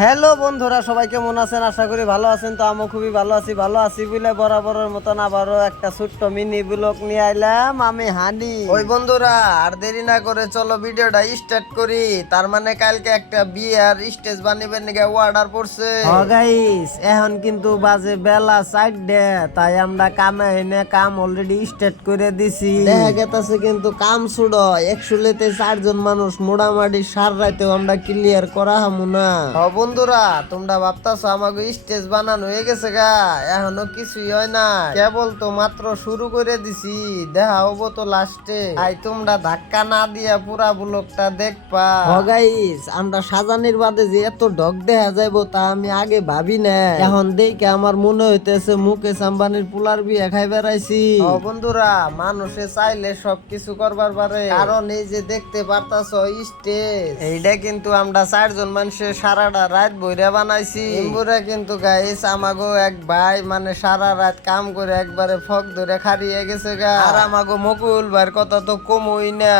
Hello বন্ধুরা, সবাই কেমন আছেন? আশা করি ভালো আছেন। তো আমি খুবই ভালো আছি বলে বরাবরের মতন আবারও একটা ছোট্ট মিনি ব্লগ নিয়ে আইলাম আমি হানি। ওই বন্ধুরা, আর দেরি না করে চলো ভিডিওটা স্টার্ট করি। তার মানে কালকে একটা বিয়ার স্টেজ বানিবেন নাকি অর্ডার পড়ছে। গাইস, এখন কিন্তু বাজে বেলা 4টা, তাই আমরা কামে এনে কাম অলরেডি স্টার্ট করে দিছি। দেখা গেছে কিন্তু কাম ছুড়ো 100তে 4জন মানুষ মোটামুটি সার রাতেও আমরা ক্লিয়ার করা হামু না। বন্ধুরা, তোমরা ভাবতাছো আমাকে স্টেজ বানানো হয়ে গেছে গা, এখনো কিছুই হয় না, কেবল তো মাত্র শুরু করে দিছি, দেখা হবো তো লাস্টে। আই তোমরা ধাক্কা না দিয়া পুরা ব্লগটা দেখবা। গাইস, আমরা সাজানির বাদে যে এত ঢক দেখা যাইবো তা আমি আগে ভাবি না। এখন দেখে আমার মনে হইতেছে মুকেশ আম্বানির পুলার বিয়ে খাই বেড়াইছি। বন্ধুরা, মানুষে চাইলে সবকিছু করবার পারে, কারণ এই যে দেখতে পারতাছো স্টেজ, এইটা কিন্তু আমরা 4জন মানুষের সারাটা রাত বইরা বানাইছি। এমবুরা কিন্তু গাইস আমাগো এক ভাই মানে সারা রাত কাম করে একবারে ফক ধরে খারিয়ে গেছে গা। আর আমাগো মকুল ভাইয়ের কথা তো কমই না।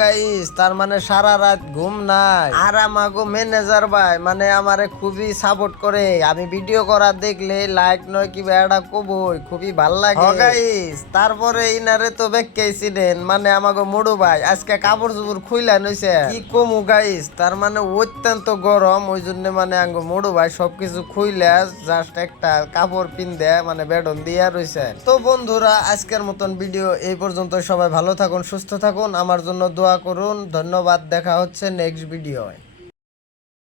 গাইস, তার মানে সারা রাত ঘুম নাই। আর আমাগো ম্যানেজার ভাই মানে আমারে খুবই সাপোর্ট করে, আমি ভিডিও করা দেখলে লাইক নয় কি বেড়া কবই খুবই ভাল লাগে। গাইস, তারপরে ইনারে তো বেক্কেছিলেন মানে আমাগো মোড়ু ভাই আজকে কাপড় চোপড় খুইলা নইছে কি কমু গাইস, তার মানে অত্যন্ত গরম, ওই জন্য মানে আঙ্গো মোড়ু ভাই সবকিছু খুইলা জাস্ট একটা কাপড় পিন্দে মানে বেডন দিয়া রইছে। তো বন্ধুরা, আজকের মতন ভিডিও এই পর্যন্ত। সবাই ভালো থাকুন, সুস্থ থাকুন, আমার জন্য দোয়া করুন। ধন্যবাদ, দেখা হচ্ছে নেক্সট ভিডিও।